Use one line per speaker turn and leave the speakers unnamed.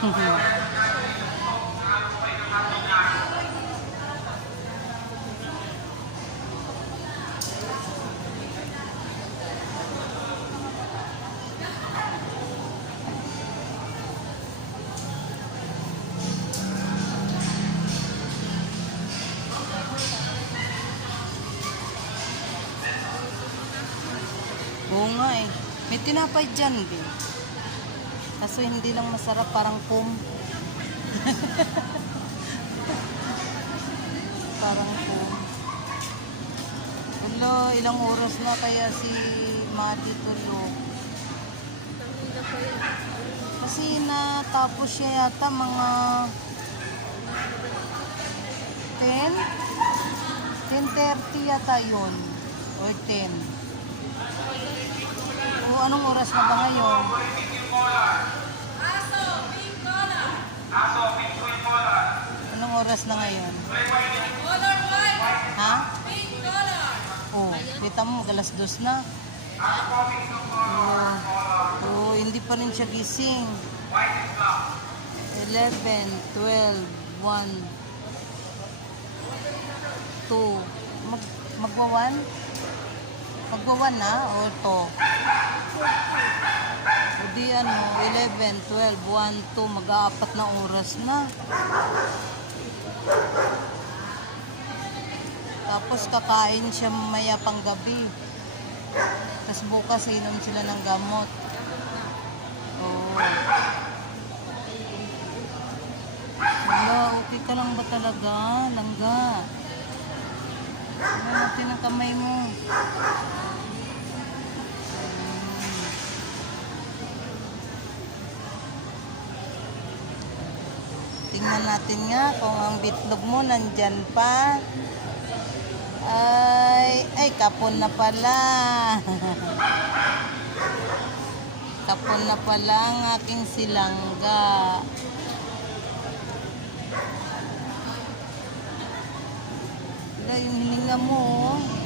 Oo nga eh. May tinapay dyan, be. Kaso hindi lang masarap, parang kum. parang kum. Hello, ilang oras na kaya si Mati tulog. Kasi natapos siya yata mga 10? 10.30 yata yun. Or 10. O anong oras na ba ngayon? Anong oras na ngayon? Ha? Oh, kita mo, galas dos na. Oh, oh, hindi pa rin siya gising. 11, 12, 1, 2. Mag, magwawan? Magwawan na? O to? O di ano, 11, 12, 1, 2, mag-aapat na oras na. Tapos kakain siya mamaya pang gabi. Tapos bukas inom sila ng gamot. Oo. Wala, okay ka lang ba talaga? Langga. Ano natin ang kamay mo? Tingnan natin nga kung ang bitlog mo nandyan pa. Ay, ay, kapon na pala. kapon na pala ang aking silangga. Wala yung hininga mo. oh.